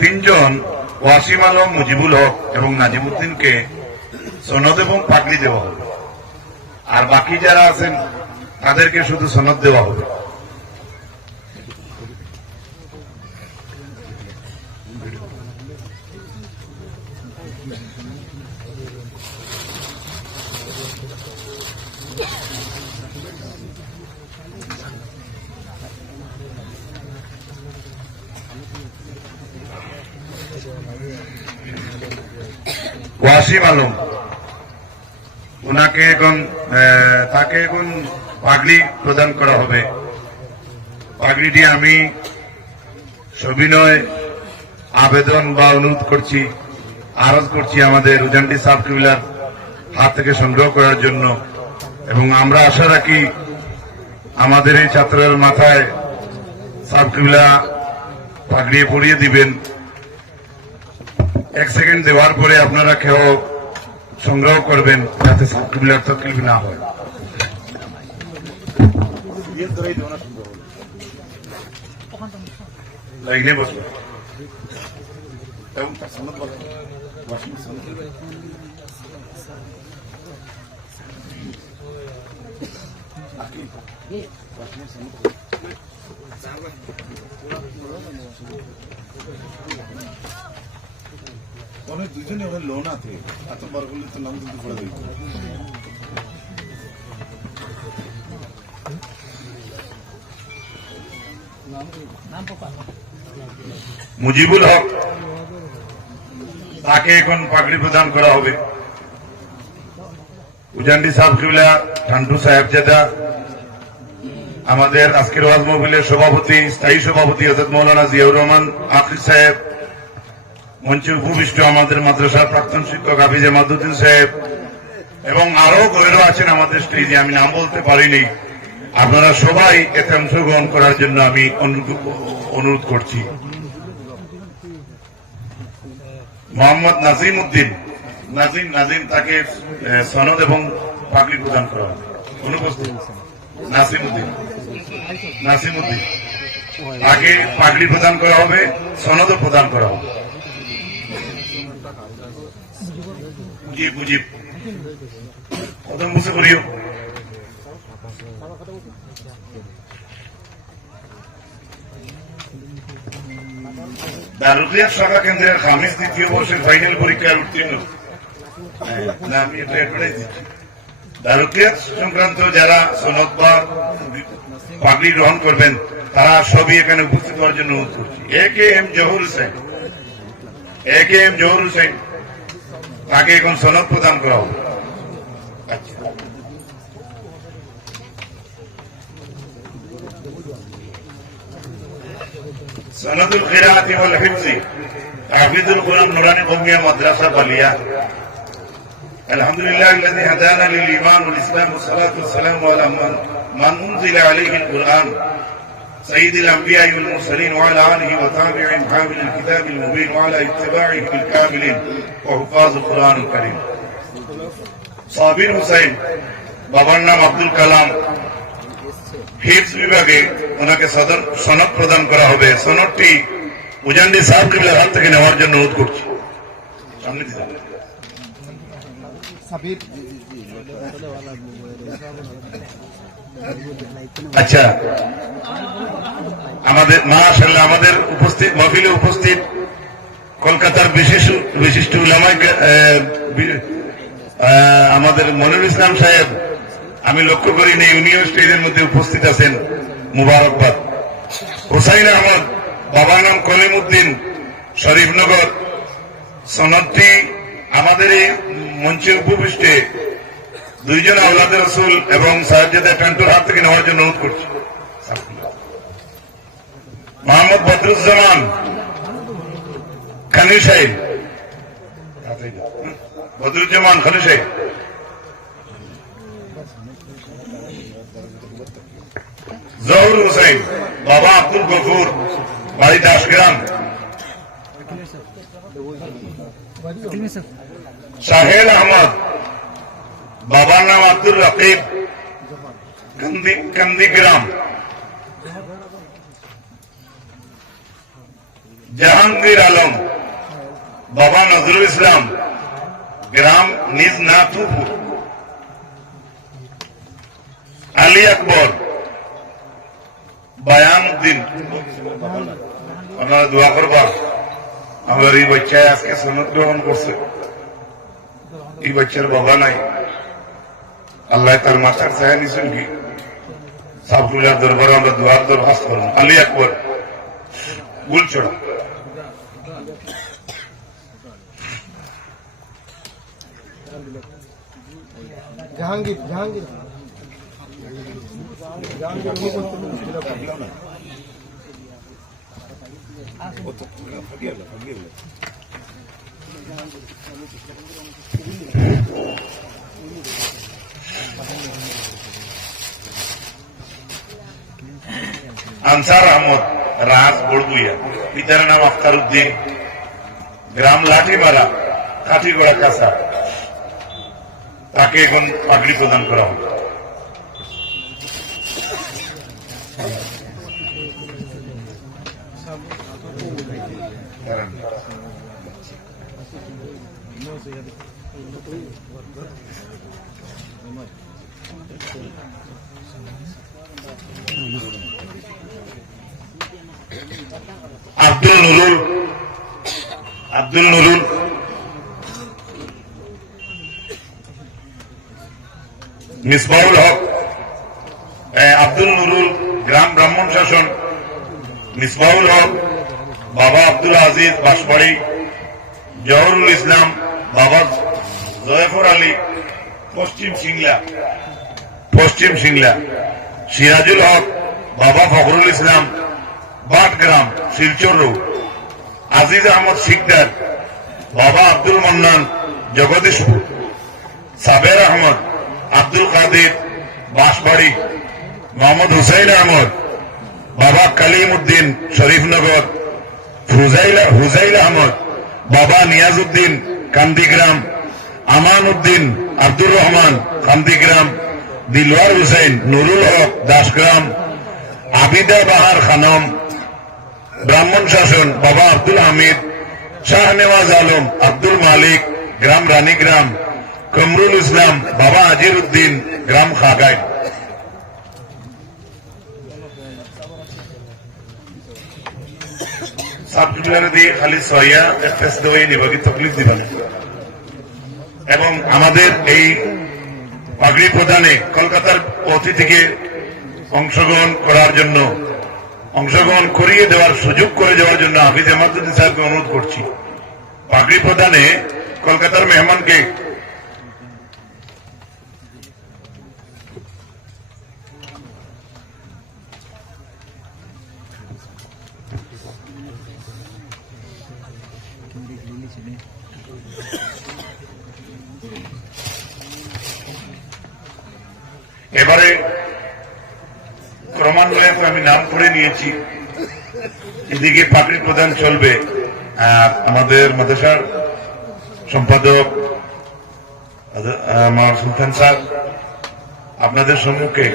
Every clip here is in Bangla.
তিনজন ওয়াসিম আলম, মুজিবুল হক এবং নাজিমুদ্দিনকে সনদ এবং পাগড়ি দেওয়া হবে। আর বাকি যারা আছেন, তাদেরকে শুধু সনদ দেওয়া হবে। ওয়াসিম আলম। ওনাকে এখন তাকে এখন পাগড়ি প্রদান করা হবে। পাগড়িটি আমি সবিনয় আবেদন বা অনুরোধ করছি আরজ করছি আমাদের উজানটি সাব কিবিলার হাত থেকে সংগ্রহ করার জন্য। এবং আমরা আশা রাখি আমাদের এই ছাত্রের মাথায় সাব কিবলা পাগড়িয়ে পড়িয়ে দিবেন। এক সেকেন্ড দেওয়ার পরে আপনারা কেউ সংগ্রহ করবেন যাতে তকলিফ না হয়। এবং তার মুজিবুল হক, তাকে এখন পাগড়ি প্রদান করা হবে। উজান্ডি সাহেব কিবলা, ঠান্ডু সাহেবজাদা আমাদের আজকের ওয়াজ মহবিলের সভাপতি, স্থায়ী সভাপতি হজরত মৌলানা জিয়াউর রহমান আকির সাহেব মঞ্চে উপবিষ্ট আমাদের মাদ্রাসার প্রাক্তন শিক্ষক হাফিজ মাদুদ্দিন সাহেব এবং আরও গভীরও আছেন আমাদের স্টেজে, আমি নাম বলতে পারিনি। আপনারা সবাই এতে অংশগ্রহণ করার জন্য আমি অনুরোধ- করছি। মোহাম্মদ নাজিম উদ্দিন। নাজিম নাজিম তাকে সনদ এবং পাগড়ি প্রদান করা হবে। অনুপস্থিত। নাসিম উদ্দিন। নাসিম উদ্দিন। তাকে পাগড়ি প্রদান করা হবে, সনদও প্রদান করা হবে। দারুলিয়া শাখা কেন্দ্রের দ্বিতীয় বর্ষের ফাইনাল পরীক্ষার উত্তীর্ণ। আমি এটা দিচ্ছি। সংক্রান্ত যারা সনদ বা পাগড়ি গ্রহণ করবেন, তারা সবই এখানে উপস্থিত হওয়ার জন্য অনুরোধ করছি। A K M Zahur Hossain A K M Zahur Hossain তাকে এখন সনদ প্রদান করা হবে আচ্ছা سند القراءة والحفظ تحفيظ القرآن نوراني قومية مدرسة بلية الحمد لله الذي هدانا للإيمان والإسلام والصلاة والسلام على من, من أنزل عليه القرآن سيد الأنبياء والمرسلين وعلى آله وتابعين حامل الكتاب المبين وعلى اتباعه بالكاملين وحفاظ القرآن الكريم সাবির হুসাইন বাবার নাম আব্দুল কালাম হিপস বিভাগে ওনাকে সদর সনদ প্রদান করা হবে সনদটি উজান্ডি সাহেব কিবলার হাত থেকে নেওয়ার জন্য অনুরোধ করছি সামনে দিতে হবে। আচ্ছা। আমাদের মাশাল্লাহ আমাদের উপস্থিত, মহফিলে উপস্থিত কলকাতার বিশেষ, বিশিষ্ট আমাদের মনিরুল ইসলাম সাহেব, আমি লক্ষ্য করিনি ইউনিয়ন স্টেজের মধ্যে উপস্থিত আছেন মুবারকবাদ। হুসাইন আহমদ, বাবার নাম কলিম উদ্দিন শরীফনগর, সনদটি আমাদের এই মঞ্চে উপবিষ্টে দুইজন আওলাদ রসুল এবং সাহেবজাদা টান্টুর হাত থেকে নেওয়ার জন্য অনুরোধ করছি। মোহাম্মদ বদরুজ্জামান খানি সাহেব। বদরুজ্জামান খানি সাহেব। জহুর হোসেন বাবা আব্দুল গফুর বাড়ি দাসগ্রাম সাহেল আহমদ বাবার নাম আব্দুল রকিব কান্দি কান্দিগ্রাম জাহাঙ্গীর আলম বাবা নজরুল ইসলাম গ্রাম নিজ নাথুপুর আলী আকবর বায়ান উদ্দিন ওনারা দোয়া করবা আমার এই বাচ্চায় আজকে সনদ গ্রহণ করছে এই বাচ্চার বাবা নাই আল্লাহ তার মাথার ছায়া নিছেন কি সাবটুলার দরবার আমরা দোয়ার দরখাস্ত করুন আলী আকবর গুলছড়া জাহাঙ্গীর জাহাঙ্গীর আনসার আহমদ রাজ বড়গুইয়া পিতার নাম আখতার উদ্দিন। গ্রাম লাঠিমারা, কাঠিগড়া কাঁচা। তাকে এখন পাগড়ি প্রদান করা হবে আব্দুল নুরুল। আব্দুল নুরুল। মিসবাউল হক। আব্দুল নুরুল, গ্রাম ব্রাহ্মণ শাসন। মিসবাউল হক, বাবা আব্দুল আজিজ বাঁশবাড়ি জহরুল ইসলাম, বাবা জয়ফর আলী। পশ্চিম সিংলা। পশ্চিম সিংলা। সিরাজুল হক, বাবা ফখরুল ইসলাম বাটগ্রাম শিলচর রোড। আজিজ আহমদ সিকদার, বাবা আব্দুল মন্নান, জগদীশপুর। সাবের আহমদ, আব্দুল কাদের, বাঁশবাড়ি। মোহাম্মদ হুসাইন আহমদ, বাবা কালিম উদ্দিন শরীফনগর। হুজাইল আহমদ, বাবা নিয়াজউদ্দিন, কান্দিগ্রাম। আমান উদ্দিন আব্দুর রহমান কান্দিগ্রাম দিলওয়ার হুসেন, নুরুল হক, দাসগ্রাম, আবিদা বাহার খানম, ব্রাহ্মণ শাসন, বাবা আব্দুল হামিদ শাহনেওয়াজ আলম, আব্দুল মালিক, গ্রাম রানীগ্রাম কমরুল ইসলাম, বাবা আজির উদ্দিন, গ্রাম খাগাই। সাবজুলার দিয়ে খালি সয়া এফএস দেওয়াই নিবাগি তকলিফ দিবেন। এবং আমাদের এই পাগড়ি প্রদানে কলকাতার অতিথিকে অংশগ্রহণ করার জন্য, অংশগ্রহণ করিয়ে দেওয়ার সুযোগ করে দেওয়ার জন্য হাফিজ হেমাদুদ্দিন সাহেবকে অনুরোধ করছি। পাগড়ি প্রদানে কলকাতার মেহমানকে এবারে ক্রমান্বয়ে আমি নাম করে নিয়েছি। এদিকে পাগড়ি প্রদান চলবে আর আমাদের মাদ্রাসার সম্পাদক আমার সুলতান স্যার। আপনাদের সম্মুখে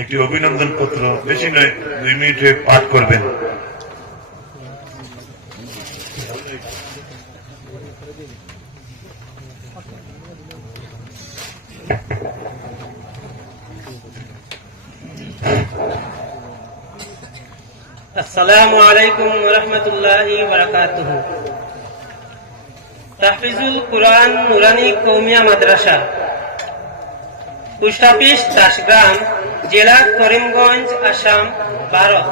একটি অভিনন্দন পত্র, বেশি নয়, দুই মিনিটে পাঠ করবেন। আসসালামু আলাইকুম রহমতুল্লাহ বারাকাতুহ। তাহফিজুল কোরআন নুরানি কৌমিয়া মাদ্রাসা। পোস্ট অফিস দাসগ্রাম, জেলা করিমগঞ্জ, আসাম, ভারত।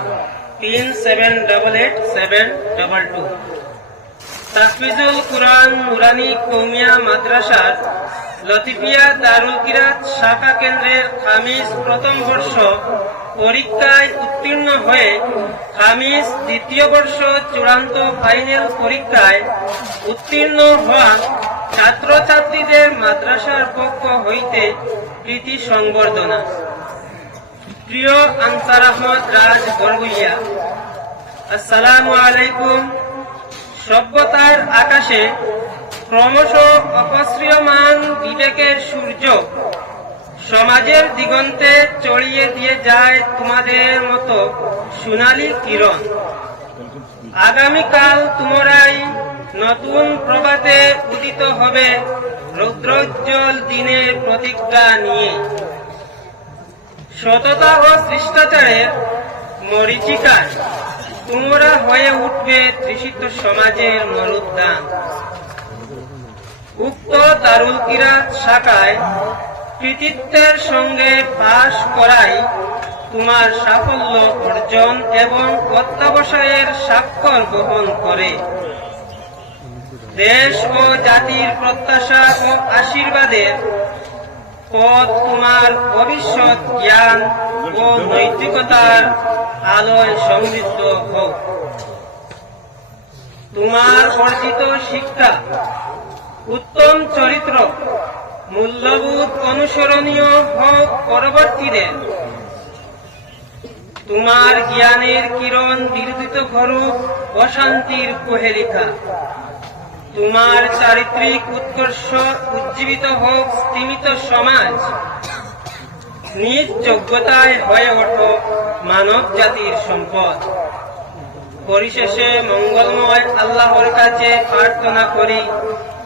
তিন seven double eight seven double two. Tahfizul Quran Nurani Qaumia মাদ্রাসার লতিফিয়া দারুল কিরাত শাখা কেন্দ্রের খামিজ প্রথম বর্ষ পরীক্ষায় উত্তীর্ণ হয়ে খামিজ দ্বিতীয় বর্ষ চূড়ান্ত ফাইনাল পরীক্ষায় উত্তীর্ণ হওয়া ছাত্রছাত্রীদের মাদ্রাসার পক্ষ হইতে প্রীতি সংবর্ধনা। প্রিয় আনসার আহমদ রাজ বরগুইয়া, আসসালামু আলাইকুম। সভ্যতার আকাশে ক্রমশ অপসৃয়মান বিবেকের সূর্য। সমাজের দিগন্তে চড়িয়ে দিয়ে যায় তোমাদের মতো সোনালী কিরণ। আগামীকাল তোমরাই নতুন প্রভাতে উদিত হবে রৌদ্রোজ্জ্বল দিনের প্রতিজ্ঞা নিয়ে। সততা ও শিষ্টাচারের মরিচিকায় তোমরা হয়ে উঠবে তৃষিত সমাজের মরুদ্যান। উক্ত দারুল কিরাত শাখায় কৃতিত্বের সঙ্গে পাশ করাই তোমার সাফল্য অর্জন এবং অত্যাবসায়ের স্বাক্ষর বহন করে। দেশ ও জাতির প্রত্যাশা ও আশীর্বাদের পথ তোমার ভবিষ্যৎ জ্ঞান ও নৈতিকতার আলোয় সমৃদ্ধ হোক। তোমার অর্জিত শিক্ষা উত্তম চরিত্র। মূল্যবোধ অনুসরণীয় হোক পরবর্তীদের। তোমার জ্ঞানের কিরণ বিরোধিত ঘরুক অশান্তির কোহেলিকা। তোমার চারিত্রিক উৎকর্ষ উজ্জীবিত হোক স্তীমিত সমাজ। নিজ যোগ্যতায় হয়ে ওঠো মানব জাতির সম্পদ। পরিশেষে মঙ্গলময় আল্লাহর কাছে প্রার্থনা করি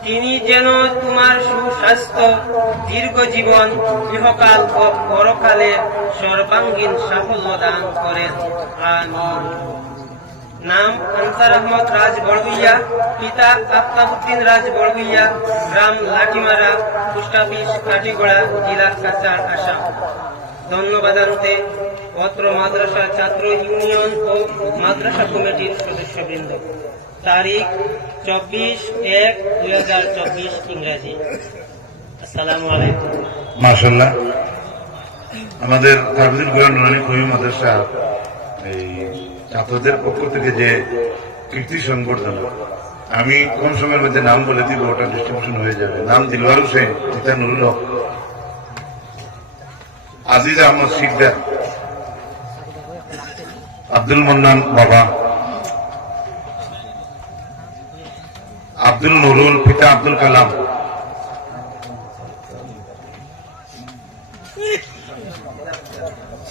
তিনি যেন তোমার সুস্বাস্থ্য, দীর্ঘ জীবন ইহকাল ও পরকালে সর্বাঙ্গীন সাফল্য দান করেন। নাম আনসার আহমদ রাজ বড়গুইয়া, পিতা আফতাবুদ্দিন রাজ বড়গুইয়া, গ্রাম লাঠিমারা, পোস্ট অফিস কাটিগড়া জেলা কাছাড় আসাম। ধন্যবাদান্তে পত্র মাদ্রাসা ছাত্র ইউনিয়ন ও মাদ্রাসা কমিটির সদস্যবৃন্দ। তারিখ চব্বিশ এক দুই হাজার চব্বিশ ইংরাজি। আসসালামু আলাইকুম। মার্শাল্লাহ আমাদের তারবিদুল গোলাম নুরানি কবি মাদ্রাসা এই ছাত্রদের পক্ষ থেকে যে কীর্তি সংবর্ধনা, আমি কম সময়ের মধ্যে নাম বলে দিব, ওটা ডিস্ট্রিবিউশন হয়ে যাবে। নাম দিলওয়ার হোসেন, পিতা নুরুল আজিজ আহমদ শিকদার, আব্দুল মন্নান বাবা। আব্দুল নুরুল, পিতা আব্দুল কালাম।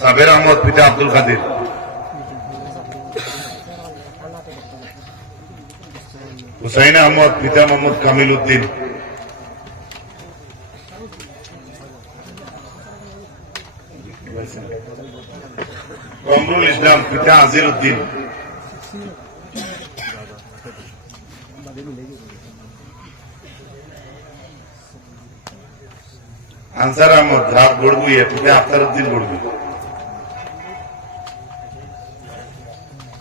সাবের আহমদ, পিতা আব্দুল কাদের। হুসাইন আহমদ, পিতা মোহাম্মদ কামিল উদ্দিন। কমরুল ইসলাম, পিতা আজির উদ্দিন। আনসার আহমদ, রাত বড়গুইয়া পিতা আখতার উদ্দিন বড়গুই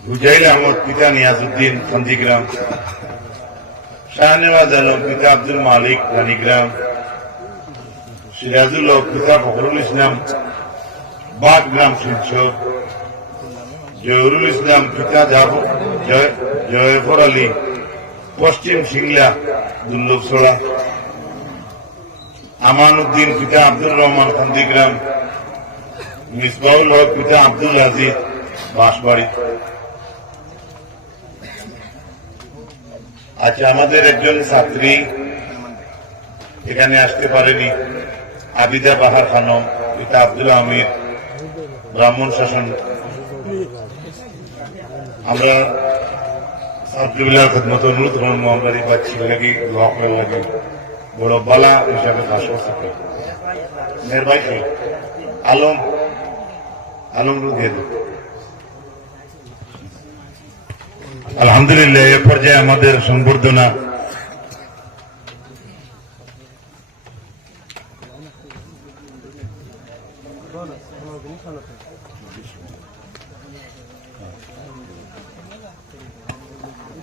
হুজাইল আহমদ, পিতা নিয়াজউদ্দিন সন্ধিগ্রাম শাহনেওয়াজ আলম, পিতা আব্দুল মালিক, রানীগ্রাম। সিরাজুল হক, পিতা ফখরুল ইসলাম বাগগ্রাম শিলচর। জহুরুল ইসলাম, পিতা জয়ফর আলী পশ্চিম সিংলা দুর্লভছড়া আমান উদ্দিন পিতা আব্দুর রহমান খান্দিগ্রাম মিসবাউল হক পিতা আব্দুল আজিজ, বাঁশবাড়ি। আচ্ছা আমাদের একজন ছাত্রী এখানে আসতে পারেনি। আবিদা বাহার খানম, পিতা আব্দুল আমির, ব্রাহ্মণ শাসন। আমরা ছাত্রীগুলার খেদমত অনুরোধ করব আমরা এই বাচ্চি লাগি লক লাগে বড় বালা হিসাবে কাজ করতে মেহরবাই আলম আলম রু দিয়ে দেব আলহামদুলিল্লাহ, এ পর্যায়ে আমাদের সংবর্ধনা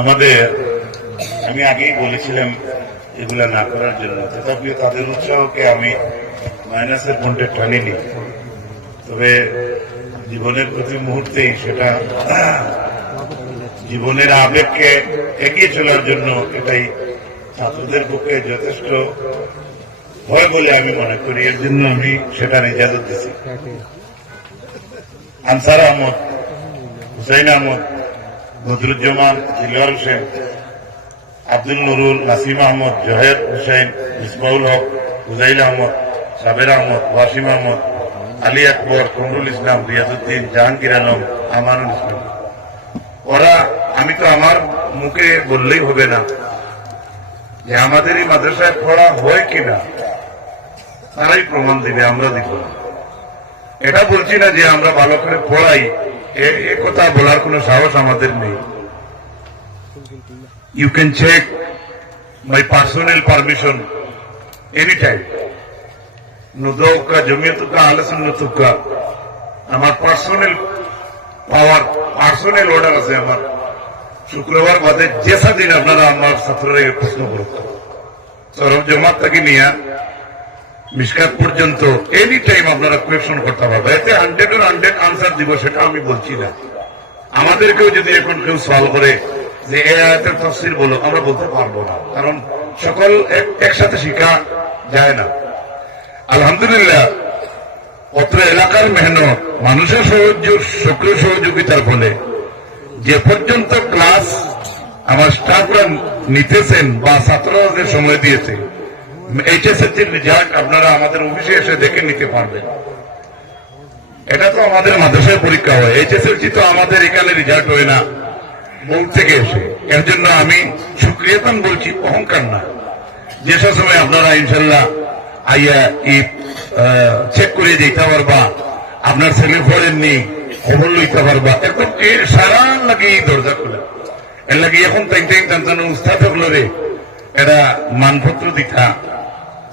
আমাদের, আমি আগেই বলেছিলাম এগুলা না করার জন্য। তথাপিও তাদের উৎসাহকে আমি মাইনাসের পয়েন্টে টানিনি। তবে জীবনের প্রতি মুহূর্তেই সেটা জীবনের আবেগকে এগিয়ে চলার জন্য এটাই ছাত্রদের পক্ষে যথেষ্ট ভয় বলে আমি মনে করি, এর জন্য আমি সেটা ইজাজত দিচ্ছি আনসার আহমদ, হুসাইন আহমদ বদরুজ্জামান জিলওয়ার হোসেন, আব্দুল নুরুল, নাসিম আহমদ, জহের হুসেন, ইসমাউল হক হুজাইল আহমদ, সাবের আহমদ, ওয়াসিম আহমদ, আলী আকবর, কমরুল ইসলাম রিয়াজুদ্দিন জাহাঙ্গীর আলম, আমানুল ইসলাম। ওরা, আমি তো আমার মুখে বললেই হবে না যে আমাদের এই মাদ্রাসায় পড়া হয় কিনা। তারাই প্রমাণ দিবে, আমরা দিব না। এটা বলছি না যে আমরা ভালো করে পড়াই, এ- এ কথা বলার কোনো সাহস আমাদের নেই। You can check my personal permission any time নুদৌকা, জমিয়তুকা আলোচনতুকা আমার পার্সোনাল পাওয়ার পার্সোনাল অর্ডার আছে আমার। শুক্রবার বাদে যেসা দিন আপনারা আমার ছাত্ররা প্রশ্ন করত সরব জমাত থেকে নিয়ে মিসকাত পর্যন্ত এনি টাইম আপনারা কোয়েশন করতে পারবেন। এতে হান্ড্রেড হান্ড্রেড আনসার দিব, সেটা আমি বলছি না। আমাদেরকেও যদি এখন কেউ সলভ করে যে, এ আয়াতের তফসির বলো, আমরা বলতে পারব না। কারণ সকল একসাথে শিখা যায় না। আলহামদুলিল্লাহ, অত্র এলাকার মেহনত, মানুষের সহযোগ সক্রিয় সহযোগিতার ফলে যে পর্যন্ত ক্লাস আমার স্টাফরা নিতেছেন বা ছাত্রদের সময় দিয়েছে এইচএসএস এর রেজাল্ট আপনারা আমাদের হয় হয় অহংকার না যেসব সময় আপনারা ইনশাল্লাহ আইয়া চেক করে দিতে পারবা আপনার ছেলে পড়েননি খবর লইতে পারবা এখন এ সারা লাগে দরজা খোলা এর লাগে এখন তাই তাই তান উস্তাদ এরা মানপত্র দিতা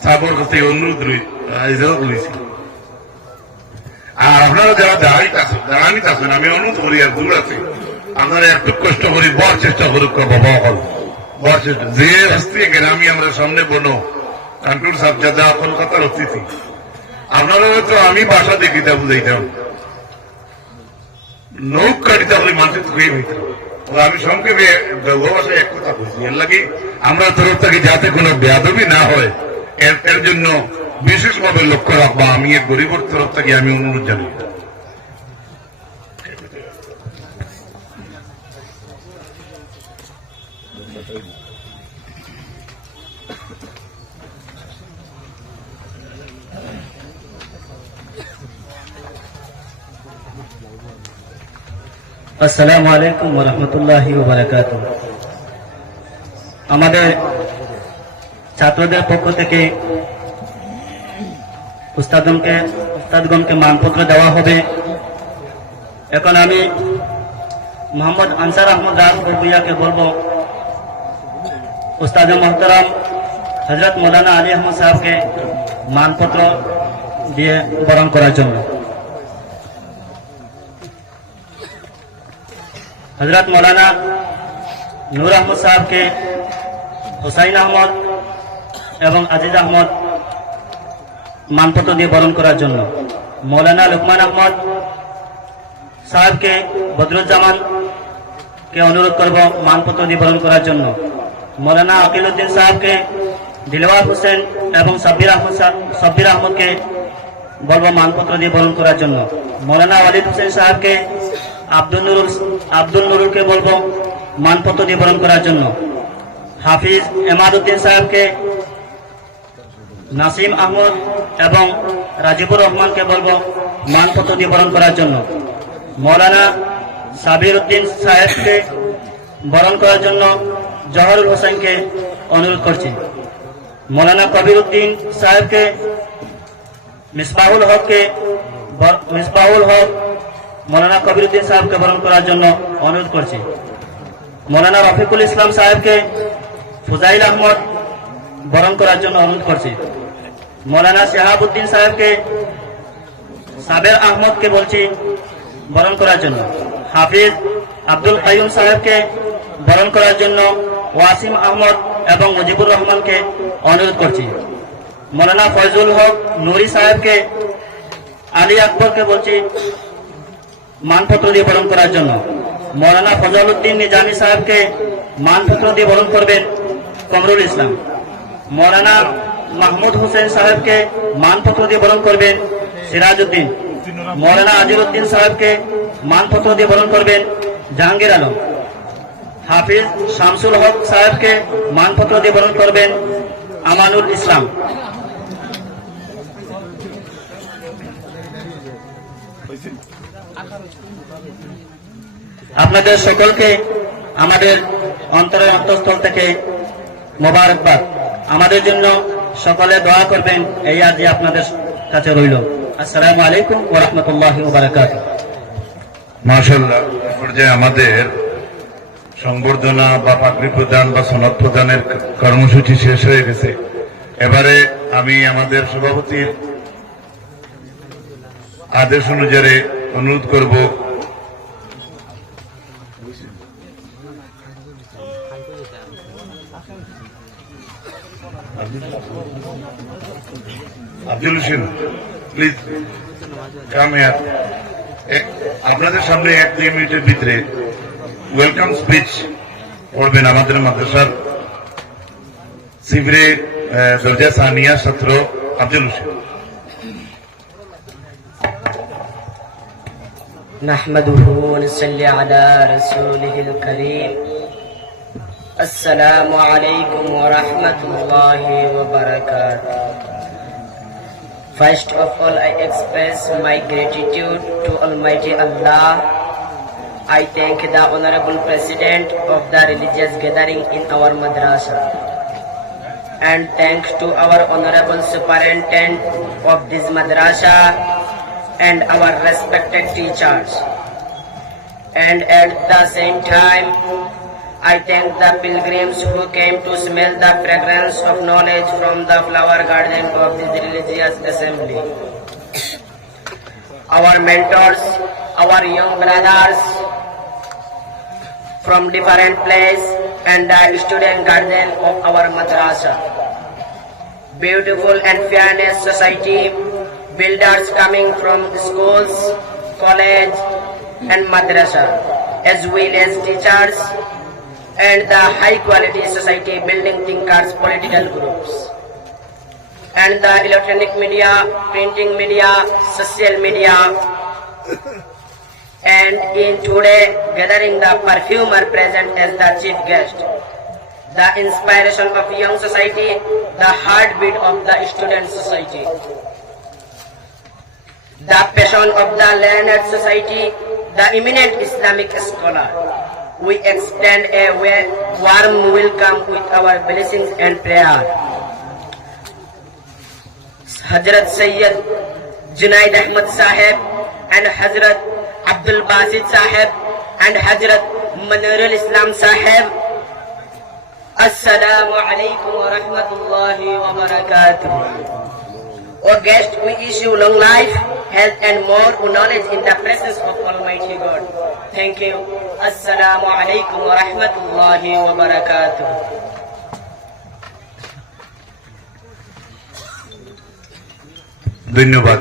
সাবর কাছে অনুরোধ রয়েছে আর আপনারা যারা দাঁড়াইতে আছেন দাঁড়ানিতে আছেন, আমি অনুরোধ করি, আর দূর আছে। আপনারা একটু কষ্ট করি বড় চেষ্টা করুক, বাবা হল বড় চেষ্টা যে হস্তি গ্রামী আমরা সামনে বনো, কান্টুর সাহেব সাবজাদা কলকাতার অতিথি। আপনারা হয়তো আমি বাসা দেখিতে বুঝাইতাম। নৌক কাটিতে হলে মানুষের তো হইতে। আমি সংক্ষেপে ভাষায় এক কথা বলছি। এর লাগে আমরা তরফ থেকে যাতে কোনো বেয়াদবি না হয় এর এর জন্য বিশেষভাবে লক্ষ্য রাখব, আমি এক গরিবর তরফ থেকে আমি অনুরোধ জানাই। আসসালামু আলাইকুম রহমতুল্লাহ আমাদের ছাত্রদের পক্ষ থেকে উস্তাদগণকে উস্তাদগণকে মানপত্র দেওয়া হবে। এখন আমি মোহাম্মদ আনসার আহমদ রাম গর্বিয়াকে বলব, উস্তাদ মোহতরম হজরত মৌলানা আলী আহমদ সাহেবকে মানপত্র দিয়ে বরণ করার জন্য। হজরত মৌলানা নূর আহমদ সাহেবকে, হুসাইন আহমদ এবং আজিজ আহমদ মানপত্র দিয়ে বরণ করার জন্য। মৌলানা লুকমান আহমদ সাহেবকে বদরুজ্জামান কে অনুরোধ করব মানপত্র দিয়ে বরণ করার জন্য। মৌলানা আকিল উদ্দিন সাহেবকে, দিলওয়ার হোসেন এবং সাব্বির আহমদ সাব্বির আহমদকে বলব মানপত্র দিয়ে বরণ করার জন্য। মৌলানা ওয়ালিদ হোসেন সাহেবকে, আব্দুল নুরুল, আব্দুল নুরুলকে বলব মানপত্র দিয়ে বরণ করার জন্য। হাফিজ এমাদুদ্দিন সাহেবকে নাসিম আহমদ এবং রাজিবুর রহমানকে বলব মানপত্র দিয়ে বরণ করার জন্য। মৌলানা সাবির উদ্দিন সাহেবকে বরণ করার জন্য জহরুল হোসেনকে অনুরোধ করছি। মৌলানা কবির উদ্দিন সাহেবকে, মিসবাহুল হককে মিসবাহুল হক, মৌলানা কবিরুদ্দিন সাহেবকে বরণ করার জন্য অনুরোধ করছি। মৌলানা রফিকুল ইসলাম সাহেবকে ফুজাইল আহমদ বরণ করার জন্য অনুরোধ করছি। মৌলানা শেহাবুদ্দিন সাহেবকে, সাবের আহমদকে বলছি বরণ করার জন্য। হাফিজ আব্দুল কাইম সাহেবকে বরণ করার জন্য ওয়াসিম আহমদ এবং মুজিবুর রহমানকে অনুরোধ করছি। মৌলানা ফয়জুল হক নুরি সাহেবকে, আলী আকবরকে বলছি মানপত্র দিয়ে বরণ করার জন্য। মৌলানা ফজল উদ্দিন নিজামী সাহেবকে মানপত্র দিয়ে বরণ করবেন কমরুল ইসলাম। মৌলানা মাহমুদ হোসেন সাহেবকে মানপত্র দিয়ে বরণ করবেন সিরাজ উদ্দিন মৌলানা আজিরুদ্দিন সাহেবকে মানপত্র দিয়ে বরণ করবেন জাহাঙ্গীর আলম। হাফিজ শামসুল হক সাহেবকে মানপত্র দিয়ে বরণ করবেন আমানুল ইসলাম। আপনাদের সকলকে আমাদের অন্তরের অন্তঃস্থল থেকে মোবারকবাদ। আমাদের জন্য সকলে দোয়া করবেন, এই আজই আপনাদের কাছে রইল। আসসালামু আলাইকুম ওয়া রাহমাতুল্লাহি ওয়া বারাকাতুহু। মাশাল্লাহ এ পর্যায়ে আমাদের সংবর্ধনা বা পাগড়ি প্রদান বা সনদ প্রদানের কর্মসূচি শেষ হয়ে গেছে। এবারে আমি আমাদের সভাপতির আদেশ অনুযায়ী অনুরোধ করব Abdul Hossain please come here এক- আপনাদের সামনে এক দুই মিনিটের ভিতরে ওয়েলকাম স্পিচ পড়বেন আমাদের মাদ্রাসার শিবিরে আহ, দরজা সানিয়া ছাত্র Abdul Hossain نحمده ونصلي على رسوله الكريم السلام عليكم ورحمة الله وبركاته First of all, I express my gratitude to Almighty Allah. I thank the Honorable President of the religious gathering in our madrasa. And thanks to our Honorable Superintendent of this madrasa and our respected teachers. And at the same time, I thank the pilgrims who came to smell the fragrance of knowledge from the flower garden of this religious assembly. Our mentors, our young brothers from different place and the student garden of our madrasa. Beautiful and fairness society, builders coming from schools, college and madrasa, as well as teachers and the high quality society building thinkers political groups. And the electronic media printing media social media. And in today gathering the perfumer present as the chief guest. The inspiration of young society the heartbeat of the student society. The passion of the learned society the eminent islamic scholar we extend a warm welcome with our blessings and prayer. Hazrat Sayyid Junaid Ahmad Sahib and Hazrat Abdul Basit Sahib and Hazrat Manurul Islam Sahib. Assalamu alaikum wa rahmatullahi wa barakatuh. O guest, we issue long life, health and more knowledge in the presence of Almighty God. Thank you. Assalamu alaikum wa rahmatullahi wa barakatuh. ধন্যবাদ